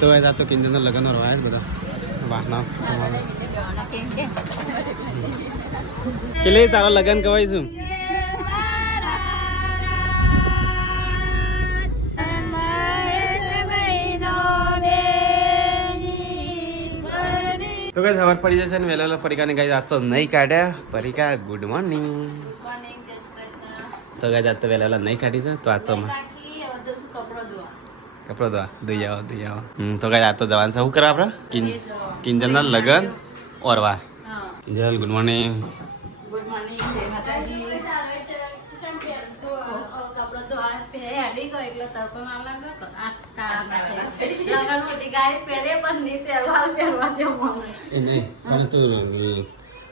તો આ તો કિંજલના લગ્ન હોય જ બધા વાહના કેટલી તારા લગ્ન કવાય છું તો કઈ ખબર પડી જશે ને વહેલા પરીક્ષાની કઈ આજ તો નહીં કાઢ્યા પરીક્ષા ગુડ મોર્નિંગ તો કઈ આજ તો વહેલા નહીં કાઢી છે તો આજ તો કપડો ધોઈ આવો તો કઈ આજ તો જવાનું છે શું કરે આપણે કિંજલના લગ્ન ઓરવા કિંજલ ગુડ મોર્નિંગ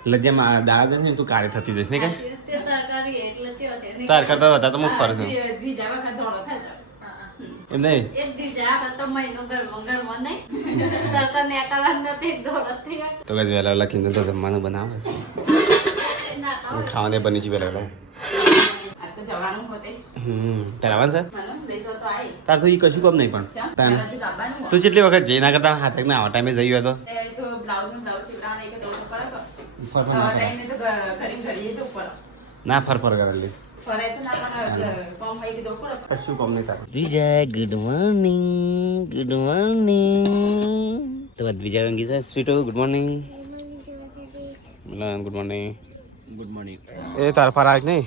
લજ્જામાં દાદા છે ને તું કાળી થતી જઈશ ને કઈ તાર કરતા વધારે તો મુખ પર છું એમ નહીં તો કઈ વહેલા કિંજલ તો જમવાનું બનાવે છે ખાવાને બની છે વહેલા તારાવાન સર તાર તો એ કશું કામ નહીં પણ તું કેટલી વખત જઈ ના કરતા હાથે ના આવા ટાઈમે જઈ હતો ના ફર કરેલી કશું કામ નહીં તાર વિજય ગુડ મોર્નિંગ તો વિજય અંગી છે સ્વીટો ગુડ મોર્નિંગ ગુડ મોર્નિંગ એ તાર ફરાક નહીં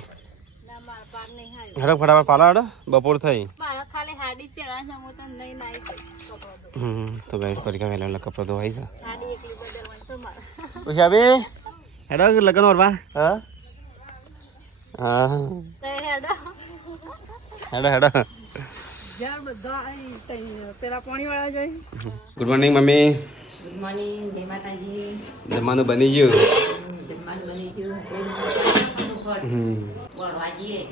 હેડો ફટાફટ પાડો હેડો બપોર થઈ તો ભાઈ પરીક્ષા વહેલા કપડો ધોવાય છે ઉષાબી હેડો લગ્ન ઓરવા હા હેડો good morning mummy good morning જય માતાજી જમવાનું બની ગયું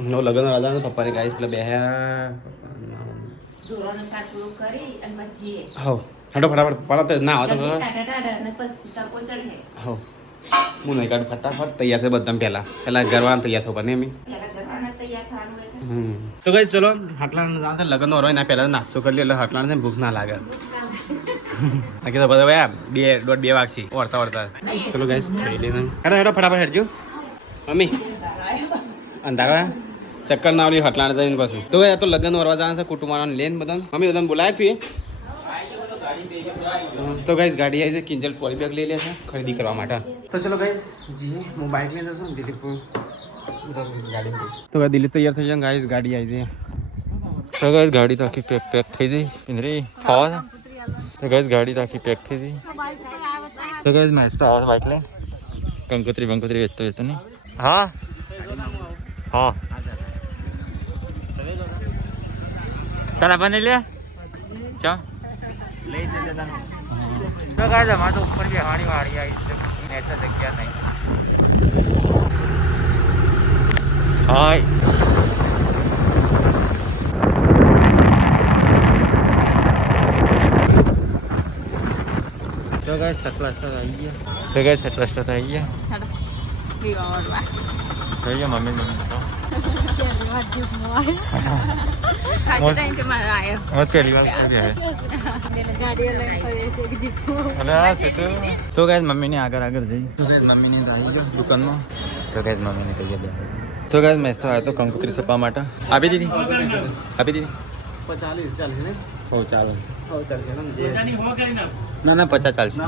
નો લગ્ન રાજા પપ્પાની ગાઈસ પેલા બેહ્યા હો હેડો ફટાફટ પડે ના આવે તો હો હું નહીં કાઢું ફટાફટ તૈયાર છે બધા પેલા ઘરવાળા તૈયાર થવા ને એમ તો કઈ ચલો હાટલા લગ્ન હોય ના પહેલા નાસ્તો કરી લે એટલે હાટલા ભૂખ ના લાગે બાકી તો બધા ભાઈ 1.5 વાગશે વળતા ચલો ગાઈસ ખાઈ લઈને હેડો ફટાફટ હેડજો મમ્મી અંધારા ચક્કર ના આવલી હટલાણ જઈને પાછું તો તો લગ્ન વરવા જવાનું છે કુટુંબવાળાને લઈને બધા મમ્મી બધાને બોલાય તું તો ગાઈસ ગાડી આવી છે કિંજલ પોલી બેગ લઈ લે છે ખરીદી કરવા માટે તો ચલો ગાઈસ જી હું બાઇક લઈ જશું દિલીપ ગાડી તો દિલીપ તૈયાર થઈ જાય ગાઈસ ગાડી આવી છે તો ગાઈસ ગાડી તો આખી પેક થઈ ગઈ પિંજરી ફાવા તો ગાઈસ ગાડી તો આખી પેક થઈ ગઈ તો ગાઈસ મેચ તો આવે બાઇક લઈને કંકોત્રી વેચતો નહીં હા તારા બની લે ચા લઈ જજે તને તો ગાય અમાર તો ઉપર બે હાડી આવી નેટ જગ્યા નહીં હાય તો ગાય સટલાસ્ટ આવી ગયા થઈ ગયા મમ્મી તો ગાય મમ્મી ને આગળ જઈ મમ્મી ની આવી ગયો દુકાનમાં તો ગાય મમ્મી ને તૈયાર તો ગાય મેં તો આવ્યો તો કંકોત્રી સપા માટે આપી દીધી 40 ચાલશે ને હો ચાલો ના 50 ચાલશે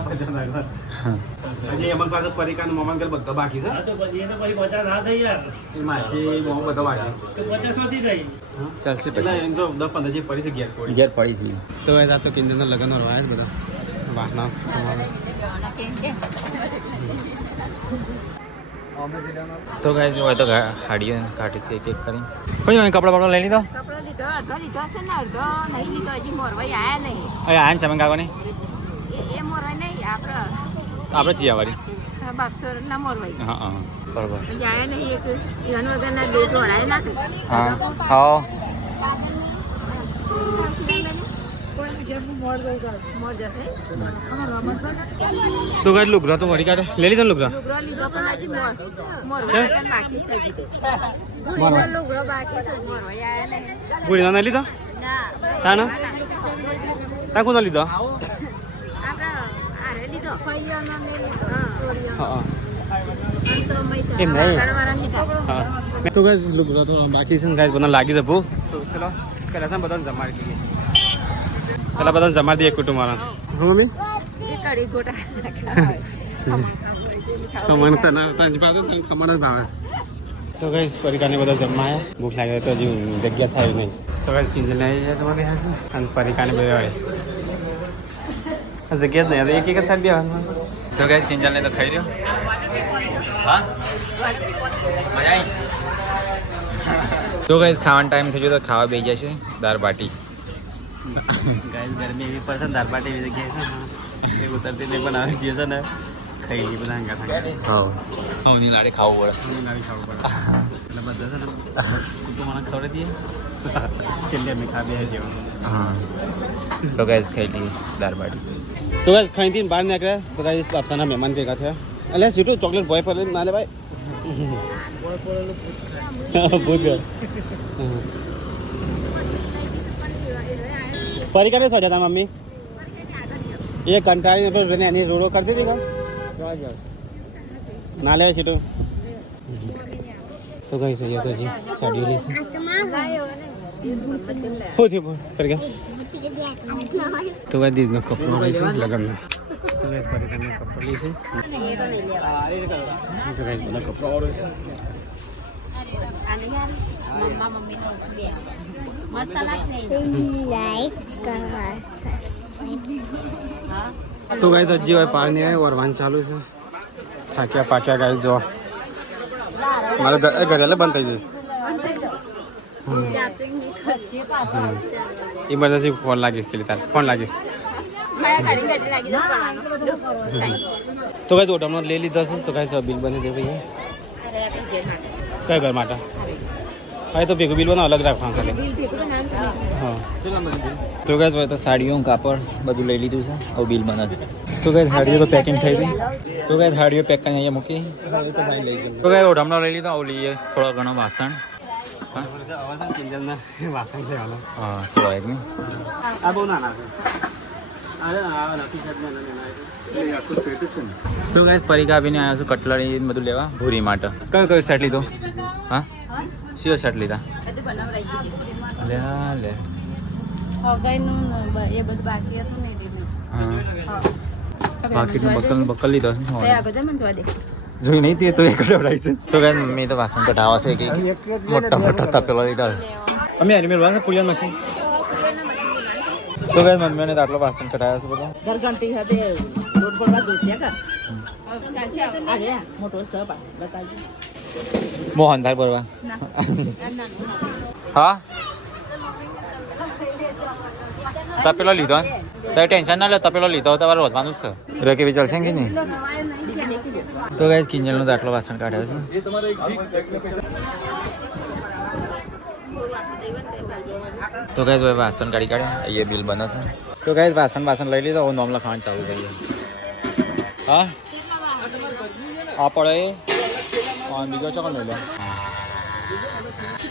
હજી એમાં પાછો પરીક્ષાનું મોબાઈલ બધા બાકી છે તો પછી એ તો પછી 50 ના થઈ યાર એ માછી બહુ બધા બાકી તો 50 સુધી થઈ ચાલશે પછી એમ તો 10 15 જે પડી છે ગેર પડી છે તો આ તો કિંજલના લગ્ન હોય બધા વાહના તો ગાય જો તો હાડીઓ કાઢી છે એક કરી કોઈ કપડા બપડા લઈ લીધો અડધો લીધો છે ને અડધો નહીં લીધો હજી મોરવાઈ આયા નહીં આયા ને ચમંગાવો ને એ મોરવાઈ નહીં આપણે ચિયાવાડી બાપસર ના મોરવાઈ હા બરોબર આયા નહીં એક ઈરાન વગરના બે જોડાય નાખે હા તો ગાય લુગરા તો વળી કાઢે લઈ લીધો લુગરા ગુડી ના લીધો તાનો ત્યાં કોનો લીધો એમ નહીં હા તો ગાઈસ લુગડો તો બાકી છે ને ગાઈસ બધા લાગી છે ભૂખ તો ચલો પહેલા છે ને બધાને જમાડી દઈએ પહેલા બધાને જમાડી દઈએ કુટુંબ વાળા હું મમ્મી ખમણ તને તને પાછું તને ખમણ જ ભાવે તો ગાઈસ પરિકાને બધા જમાયા ભૂખ લાગે તો હજુ જગ્યા થાય નહીં તો ગાઈસ કિંજલ આવી જાય તમારે બેસે અને પરિકાને બધા વળે જગ્યા જ નહીં એક એક સાઈડ બે તો ગાઈસ કિંજલને તો ખાઈ રહ્યો હા મજા આવી તો ગાઈસ ખાવાનો ટાઈમ થઈ ગયો તો ખાવા બેસી જાય છે દાળ બાટી ગાઈસ ગરમી એવી પડશે દાળ બાટી એવી જગ્યાએ છે એ ઉતરતી નહીં પણ આવે ગયો છે ને ખાઈ ગઈ બધા હંગા હા ની લાડે ખાવું પડે લાડી ખાવું પડે એટલે બધા છે ને તું તો મને ખવડાવી દઈએ છેલ્લે અમે ખા બે જેવું હા તો ગાઈસ ખાઈ લઈએ દાળ બાટી તો ગાઈસ ખાઈથી બહાર નીકળ્યા તો ગાઈસ બાપસાના મહેમાન ભેગા થયા એટલે સીટું ચોકલેટ બોય પર ના લે ભાઈ ભૂત ગયો ફરી કરે સોજા તા મમ્મી એ કંટાળી એની રોડો કરતી હતી ના લે સીટું તો કઈ છે તો જી સાડી લી છે હો થયું પર ગયા તો ગાઈસ દીદનો કપડો રહી છે લગનનો તો ગાઈસ પરિકારનો કપડો લી છે તો ગાઈસ બધા કપડો રહે છે તો ગાઈસ હજી હોય પાર નહીં હોય વરવાન ચાલુ છે થાક્યા પાક્યા ગાઈસ જો મારે ઘરે બંધ થઈ જશે ઇમરજન્સી ફોન લાગે કે તાર ફોન લાગે તો ગાઈસ ઓટમનો લઈ લીધો છે તો ગાઈસ બિલ બની દે ભાઈ કઈ ઘર માટે હા તો ભેગું બિલ બનાવ અલગ રાખવાનું ખાલી હા તો ગાઈસ હોય તો સાડીઓ કાપડ બધું લઈ લીધું છે હવે બિલ બને તો ગાઈસ સાડીઓ તો પેકિંગ થઈ ગઈ તો ગાઈસ સાડીઓ પેક કરીને અહીંયા મૂકી તો ગાઈસ ઓટમનો લઈ લીધો હવે લઈએ થોડો ઘણો વાસણ વાસણ લેવાનું હા થોડો એક આ બહુ નાના તો ગાઈસ પરિકા આપીને આવ્યા છું કટલરી બધું લેવા ભૂરી માટે કયો કયો સેટ લીધો હા શિયો સેટ લીધા લે લે બાકી બકલ લીધો જોઈ નહીં તે તો એક લવડાવી છે તો ગાઈસ મમ્મી તો વાસણ કઢાવા છે કે મોટા મોટા તપેલો લીધા અમે એનિમલ વાસણ પુલિયન મશીન તો ગાઈસ મમ્મીને તો આટલો વાસણ કઢાવ્યો છે બધા ઘરઘંટી સાથે લોટ પડવા દોસ્યા કર અરે મોટો સબ બતાજો મોહનધાર ભરવા હા તપેલો લીધો તો ટેન્શન ના લે તપેલો લીધો તમારે વધવાનું જ છે રેકે બી ચાલશે કે નહીં તો ગાઈસ કિંજલનો તો આટલો વાસણ કાઢ્યો છે તો ગાઈસ ભાઈ વાસણ કાઢી કાઢ્યા અહીંયા બિલ બને છે તો ગાઈસ વાસણ લઈ લીધો હું નોમ લખાવાનું ચાલુ કરીએ હા આ પડે બીજો ચોકન લઈ લો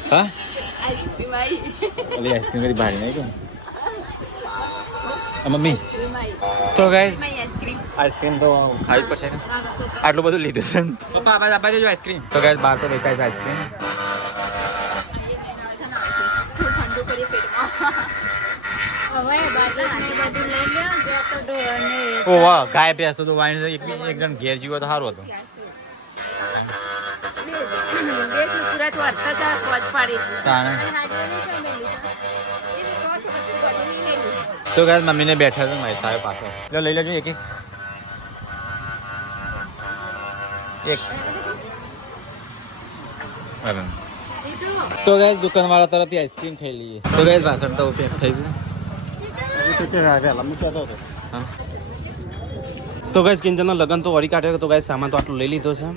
હા ઓલી આઈસ્ક્રીમ કરી ભારી નહીં કે મમ્મી તો ગાઈસ આઈસ્ક્રીમ તો ખાવી જ પડશે ને આટલું બધું લીધું છે પપ્પા આપા દેજો આઈસ્ક્રીમ તો ગાઈસ બહાર તો દેખાય છે આઈસ્ક્રીમ ઓ વાહ ગાય ભેંસ તો વાઈન એકદમ ઘેર જીવો તો સારું હતું તો ગાઈસ મમ્મીને બેઠા છે મારી સાહેબ પાછળ લઈ લેજો એક તો ગાઈસ દુકાનવાળા તરફથી આઈસ્ક્રીમ ખાઈ લઈએ તો ગાઈસ વાસણ તો પેક થઈ ગયું તો ગાઈસ કિંજલનો લગન તો વળી કાઢ્યો તો ગાઈસ સામાન તો આટલું લઈ લીધો છે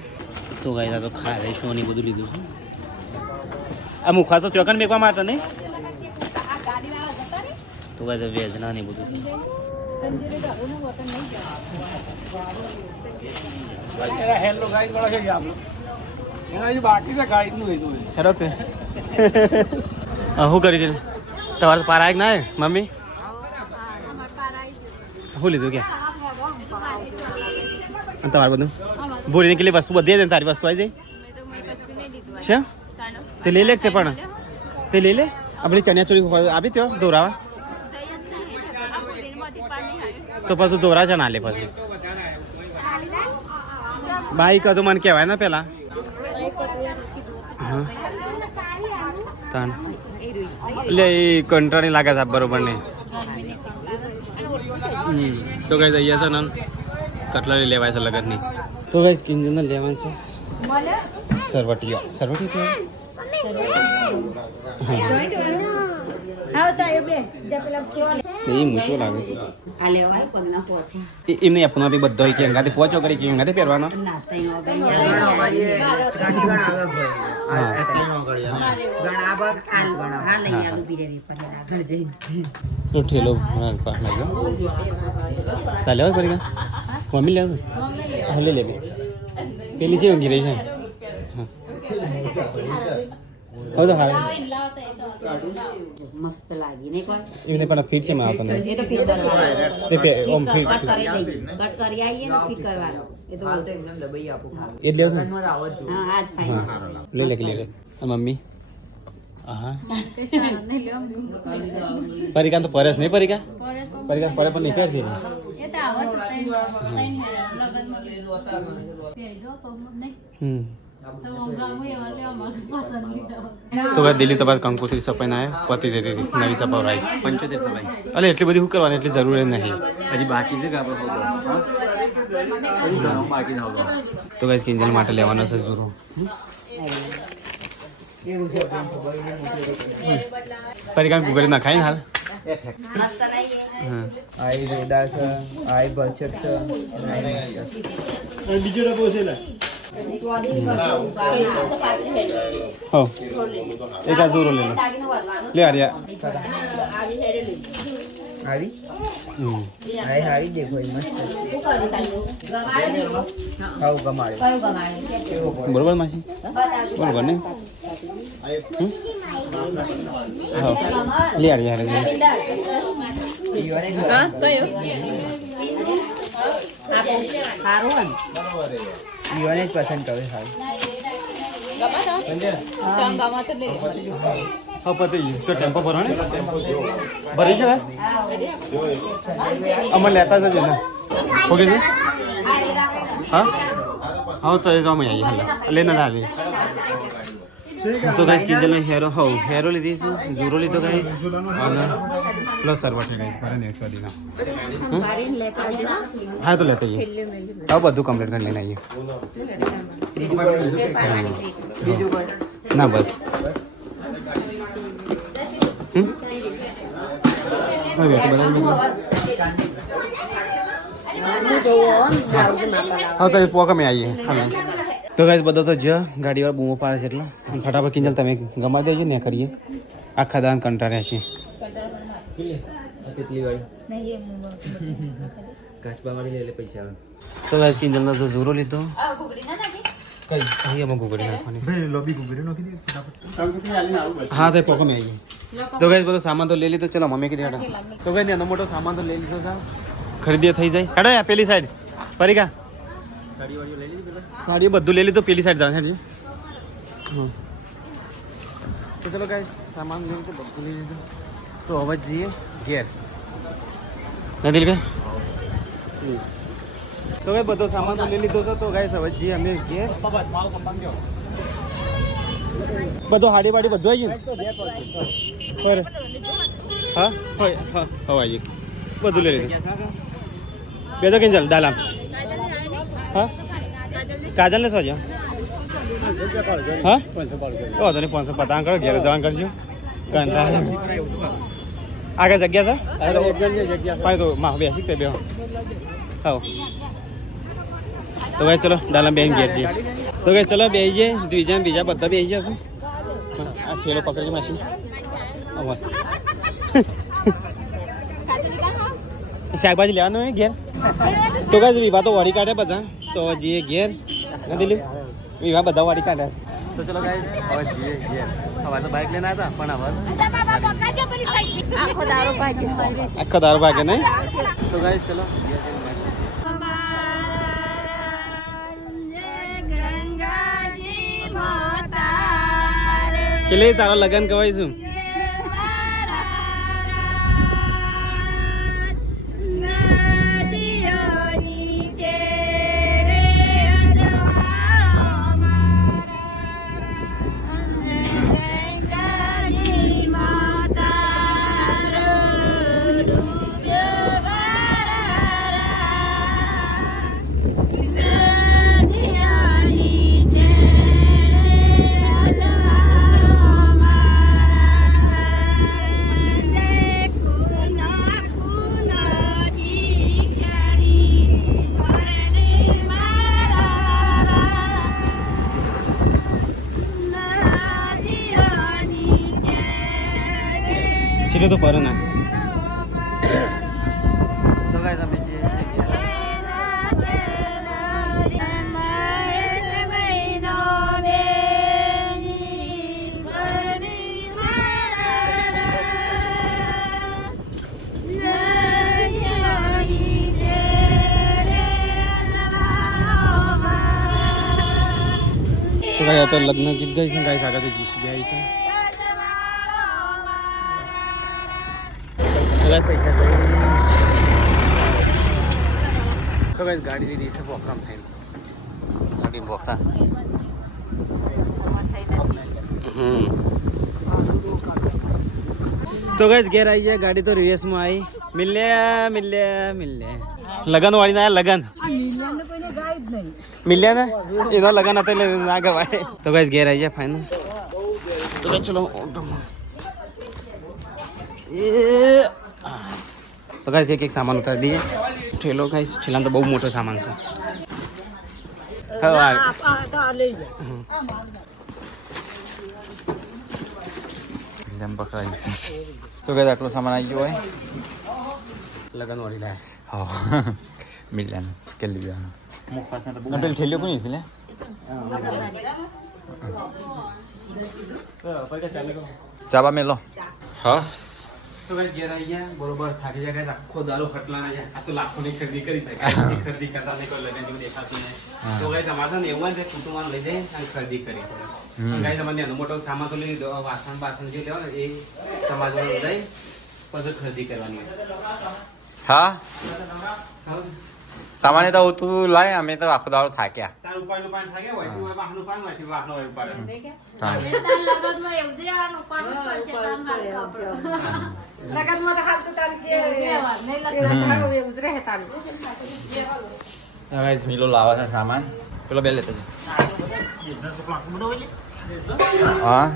તો ગાઈસ આ તો ખાય શું ને બધું લીધું છે આ મુખા તો ચોકન મેકવા માટે નહીં તો ગાઈસ વેજના ને બધું હેલો ગાઈસ વાળા છે એના બાકી છે ગાઈડ નું હેલો હેરો તે હું કરી દે તમારે પાર આય ના મમ્મી શું લીધું કે તમારું બધું ભૂરીને કેટલી વસ્તુ બધી છે ને તારી વસ્તુ આવી જાય છે તે લઈ લે તે પણ તે લઈ લે આપણી ચણિયા ચોળી આપી ત્યો દોરાવા તો પાછું દોરા છે ના લે પછી બાઈક તો મને કહેવાય ને પેલા હા તાન એટલે એ કંટાળી લાગે છે બરોબર નહીં તો કઈ જઈએ છે ને કટલરી લેવાય છે લગનની તો કઈ કિંજલ લેવાનું છે સરવટીઓ સરવટી એ મૂછો લાગે છે એમને આપણો બી બધો કે અંગાથી પહોંચો કરી કે અંગાથી પહેરવાનો ઠેલો તા લેવા પડી મમ્મી લેવું હા લઈ લે પેલી છે ઊંઘી રહી છે હવે તો હારે મસ્ત લાગી નહીં કોઈ એમને પણ ફિટ છે મારા તને એ તો ફિટ કરવાનો તે પે ઓમ ફિટ કટ કરી દઈ કટ કરી આવીએ ને ફિટ કરવાનો એ તો એકદમ દબાઈ આપો એ લેવું હા આજ ફાઈન લઈ લે કે લઈ લે મમ્મી હા પરિકા તો પરેશ નહીં પરિકા પરિકા પરે પણ નહીં પહેરતી તો દિલ્હી તપાસ કંકોત્રી સફાઈ ના પતી જતી હતી નવી સફાઈ 75 સફાઈ અરે એટલી બધી શું કરવાની એટલી જરૂર નહીં હજી બાકી છે તો કઈ કિંજલ માટે લેવાનો છે જુરો પરિકા ગુગળી ના ખાઈ હાલ આઈ રોડા છે આઈ બચત છે બીજો ડબ્બો છે હો એક આ જુરો લે લે આર્યા આવી આઈ હારી દેખો એ મસ્ત ખાવ ગમાડે બરોબર માસી બરોબર ને હા લે આર્યા હા કયો સારું યુવાને જ પસંદ કરે હાલ હા પતી તો ટેમ્પો ભરો ને ભરી છે અમે લેતા જજે ને ઓકે છે હા હા તો એ જામ આવી હાલ લેના હાલી તો ગાઈસ કિંજલ હેરો હો હેરો લીધી છું જુરો લીધો ગાઈસ અને પ્લસ સરવટે ગાઈસ ભરે ને એકડી ના હા તો લેતા જઈએ હવે બધું કમ્પ્લીટ કરી લઈને આવીએ ના બસ હા તો પોકા મેં આવીએ હા તો ગાઈસ બધા તો જ ગાડીવાળા બૂમો પાડે છે એટલે ફટાફટ કિંજલ તમે ગમાડી દેજો ને કરીએ આખા દાન કંટાળ્યા છીએ તો ગાઈસ કિંજલનો જો ઝૂરો લીધો કઈ અહીં એમાં ઘૂગડી નાખવાની હા તો પોકો મેં આવીએ તો ગાઈસ બધો સામાન તો લઈ લીધો ચલો મમ્મી કીધી હેડો તો ગાઈસ એનો મોટો સામાન તો લઈ લીધો છે ખરીદી થઈ જાય હેડો યા પેલી સાઈડ પરિકા સાડીઓ બધું લઈ લીધું પેલી સાઈડ જવાનું છે તો ચલો ગાઈસ સામાન લઈ લીધું બધું લઈ લીધું તો હવે જઈએ ઘેર ના દિલભાઈ તો ભાઈ બધો સામાન તો લઈ લીધો છે તો ગાઈસ હવે જઈએ અમે ઘેર બધો હાડી વાડી બધું આવી ગયું હા હોય હા હવે આવી બધું લઈ લીધું બે તો કિંજલ ડાલામ હા કાજલ ને શું હા તો નહીં 500 પતાંગ કરો ઘેર જવાન કરજો આગળ જગ્યા છે પાણી તો માં બેસી તે બે હા તો ભાઈ ચલો ડાલા બેન ઘેર જઈએ તો ભાઈ ચલો બેસી જઈએ બીજા બધા બેસી જશે આ ઠેલો પકડજો માસી શાકભાજી લેવાનું હોય ઘેર તો કઈ વિવાહ તો વાડી કાઢે બધા તો જઈએ ઘેર ના દિલ્હી વિવાહ બધા વાડી કાઢે તો ચલો ગાઈસ હવે જઈએ ઘેર હવે તો બાઇક લઈને આવ્યા પણ હવે આખો દારો ભાજી આખો દારૂ ભાગે નહીં તો ગાઈસ ચલો એટલે તારો લગન કહેવાય છું सीधे तो पर ना तो गाइस हम ये तो गाइस तो लग्न गीत गाई છે ગાઈસ આગળ તો જીસીબી આવી છે तो गाइस गाड़ी दीदी से बोकराम था गाड़ी बोकरा तो गाइस घेर आई है गाड़ी तो रिवर्स में आई मिल लगन वाली ना लगन मिल ना इधर लगन आते ना गवाए तो गाइस घेर आई है फाइनल तो गाइस चलो ये तो गाइस एक सामान उतार दिए ठेलो गाइस ठेला तो बहुत मोटा सामान से तो गाइस आटलो सामान आई गयो है लगन वाली लाए હા મિલિયન કે લીધા नटल ठेलो कोनी इसले ચાબા મેલો હા तो गाइस घेर आई है बरोबर थाकी जाए आखो दारू खटलाना है आ तो लाखों ની खरीदी करी છે खरीदी करता नहीं कोई लगन जो देखाતું नहीं तो गाइस हमारा ने એવું છે કુટુંબમાં લઈ જાય અને ખરીદી કરી ગાઈસ અમારે નાનો મોટો સામાન તો લઈ વાસણ જે લેવા ને એ સમાજમાં લઈ પછી ખરીદી કરવાની હા હા સામાન્ય તો તું લાય અમે તો આખો દાડો થાક્યા તાર ઉપાયનું પાન થાકે હોય તું વાહનું પાન હોય વાહનો હોય પાડે લગનમાં તો હાલ તો તાર કે ઉતરે હે તાર ગાઈસ મિલો લાવા છે સામાન પેલો બે લેતા છે હા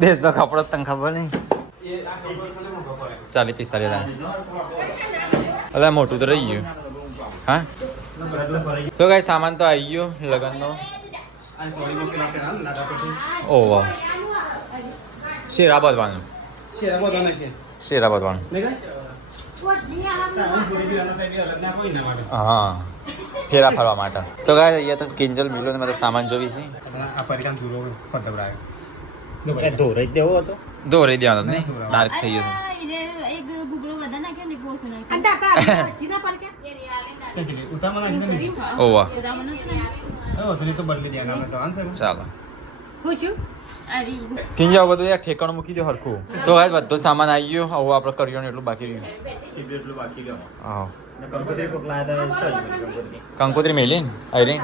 દેશ તો કપડો તને ખબર નહીં 40-45 અલા મોટું તો રહી ગયું હા તો ગાઈસ સામાન તો આવી ગયો લગનનો અને ચોરીમાં પેલા પેલા લાડા પછી ઓ વાહ શેરા બાંધવાનું શેરા બોધાને છે શેરા બાંધવાનું નહીં ગાઈસ પૂરી બી આના થાય લગ્ન કોઈ ના માટે હા ફેરા ફરવા માટે તો ગાઈસ અહીંયા તો કિંજલ મિલો ને મારે સામાન જોવી છે આ પરિકાન દૂરો પતબરાય દોરી દેવાનો નહીં ડાર્ક થઈ ગયો ઉતામાં નાખી દે ઓ વાહ તો બદલી દેના આપણે તો આન્સર ચાલો હું છું કિંજા બધું યાર ઠેકાણું મૂકી દો હરખું તો ગાઈસ બધો સામાન આવી ગયો હવે આપણે કર્યો એટલું બાકી રહ્યું એટલું બાકી લ્યો હા કંકોત્રી કોક લાયા હતા કંકોત્રી મેલી ને આયરી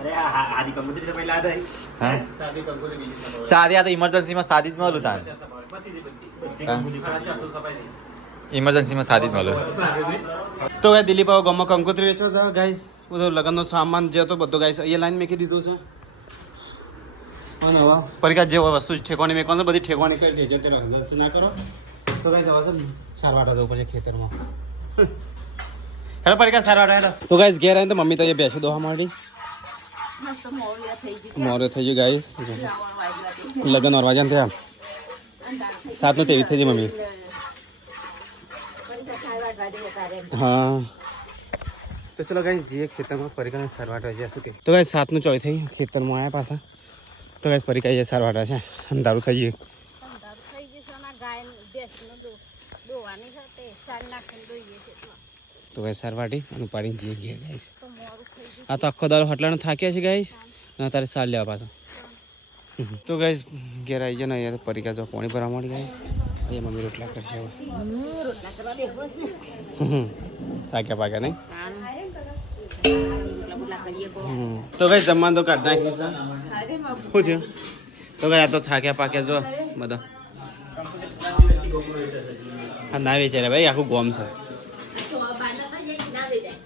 અરે આદી કંકોત્રી તો પહેલા હતા હા સાદી કંકોત્રી બીજી સાદી આ તો ઇમરજન્સીમાં સાદી જ મળું તાન ઇમરજન્સીમાં સાદી જ મળું તો ગાઈસ દિલીપ આવો ગામમાં કંકોત્રી વેચો છો ગાઈસ બધો લગનનો સામાન જે હતો બધો ગાઈસ અહીંયા લાઈન મેકી દીધું છે અને હવે પરિકા જે વસ્તુ ઠેકવાની મેકવાનું બધી ઠેકવાની કરી દેજો તેનો ગલત ના કરો તો ગાઈસ હવે છે સારવાટા જવું પછી ખેતરમાં હેલો પરિકા સારવાટા હેલો તો ગાઈસ ઘેર આવીને તો મમ્મી તો એ બેસી દોવા માંડી મોરે થઈ ગયું ગાઈસ લગન ઓર વાજન થયા 7:23 થઈ ગઈ મમ્મી हाँ तो चलो गाइस जी खेतर में परिकर सरवाट हो जाए तो गाइस 7:04 થઈ ખેતરમાં આવ્યા પાછા તો ગાઈસ પરી કઈ સારવાટા છે અંધારું થઈ ગયું થઈ ગયું છે ના ગાય બેસનો દોવાની છે તે ચાર નાખીને દોઈએ છે તો ગાઈસ સારવાટી અને પાડીને જઈએ ઘેર ગાઈસ તો મોરું થઈ ગયું આ તો આખો દારો હટલાનો થાક્યા છે ગાઈસ અને તારે સાર લેવા પાછો તો ગાઈસ ઘેર આવી જાય ને અહીંયા તો પરીકા જો પાણી ભરવા માંડી ગાઈસ અહીંયા મમ્મી રોટલા કરશે હવે રોટલા કરવા બેઠો છે થાક્યા પાક્યા નહીં રોટલા કરીએ કો તો ગાઈસ જમવાનું તો કાઢ નાખ્યું છે શું થયું તો ગાઈસ આ તો થાક્યા પાક્યા જો બધા હા ના વેચારે ભાઈ આખું ગોમ છે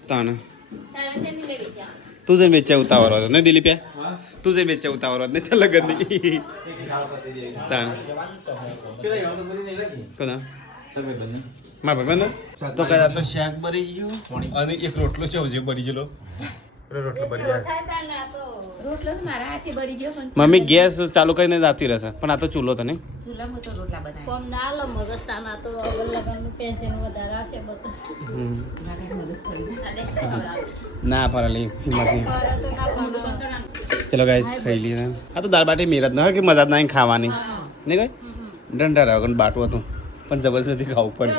તને તું જઈને વેચ્યા ઉતાવળ હતો ને દિલીપ્યા તું જઈને વેચ્યા ઉતાવળ હતો ને ત્યાં લગન નહીં તાણ કોના મારા ભાઈ તો કદાચ તો શાક બરી ગયું અને એક રોટલો છે જે બરી ગયેલો રોટલો બરી જાય રોટલો તો મારા હાથે બળી ગયો પણ મમ્મી ગેસ ચાલુ કરીને જાતી રહેશે પણ આ તો ચૂલો તો નહીં ચૂલામાં તો રોટલા બનાવ્યા કોમ ના લો મગજતાના તો લગનનું ટેન્શન વધારે હશે બધું ના ફરાલી હિંમત નહીં ચલો ગાઈસ ખાઈ લઈએ આ તો દાળ બાટી મેરત ના કે મજા જ નહીં ખાવાની નહીં કઈ ડંડા રાખ બાટું હતું પણ જબરજસ્તી ખાવું પડે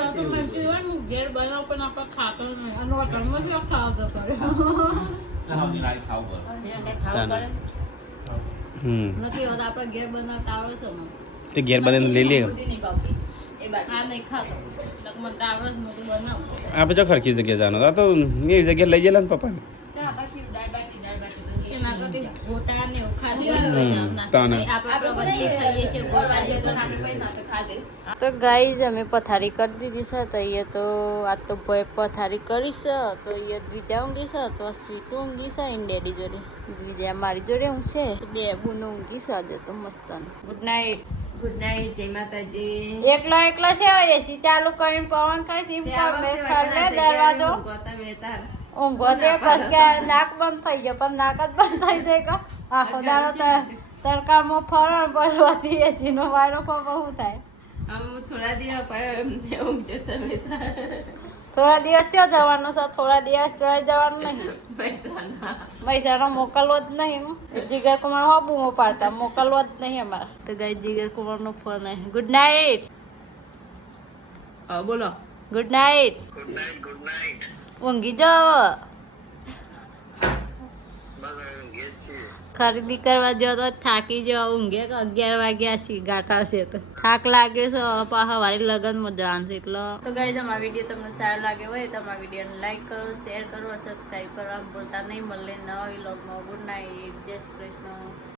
ઘેર બનાવ પણ આપણે ખાતો નહીં અને હોટલમાં જ ખાવા નથી હોતા આપણે ઘેર બનાવતા આવડે છે મને તે ઘેર બનાવીને લઈ લે આ નહીં ખાતો મને તો આવડે જ મોટું બનાવું આપણે જો ખરખી જગ્યાએ જવાનું આ તો એવી જગ્યાએ લઈ ગયેલા ને પપ્પાને એના કરતી ગોટા ને એવું ખાધી તાને તો ગાઈઝ અમે પથારી કરી દીધી છે તો અહીંયા તો આ તો ભાઈ પથારી કરીશ તો અહીંયા દ્વિજા ઊંઘી છે તો સ્વીટ ઊંઘી છે એની ડેડી જોડે દ્વિજા મારી જોડે ઊંઘશે બે બુનો ઊંઘી છે આજે તો મસ્ત ગુડ નાઇટ ગુડ નાઇટ જય માતાજી એકલા એકલા છે એસી ચાલુ કરીને પવન ખાય છે દરવાજો ઊંઘો તે પછી નાક બંધ થઈ ગયો પણ નાક જ બંધ થઈ જાય કે આખો દાડો તરકામાં ફરણ પડવાથી એસીનો વાયરો બહુ થાય થોડા દિવસ ઊંઘજો તમે થોડા દિવસ ચો જવાનું છે થોડા દિવસ ચોય જવાનું નહીં મહેસાણા મોકલવો જ નહીં જીગર કુમાર હોબુમાં પાડતા મોકલવો જ નહીં અમારે તો ગાય જીગર કુમાર નો ફોન આવે ગુડ નાઇટ બોલો ગુડ નાઇટ ઊંઘી જાઓ ખરીદી કરવા જાઓ તો થાકી જાઓ ઊંઘે 11 વાગ્યા છે ગાંઠા છે તો થાક લાગે છે પાછા વારી લગનમાં જવાનું છે એટલે તો ગાઈઝ અમારા વિડીયો તમને સારો લાગ્યો હોય તો અમારા વિડીયોને લાઈક કરો શેર કરો સબસ્ક્રાઈબ કરવા ભૂલતા નહીં મળે નવા વ્લોગમાં ગુડ નાઇટ જય શ્રી કૃષ્ણ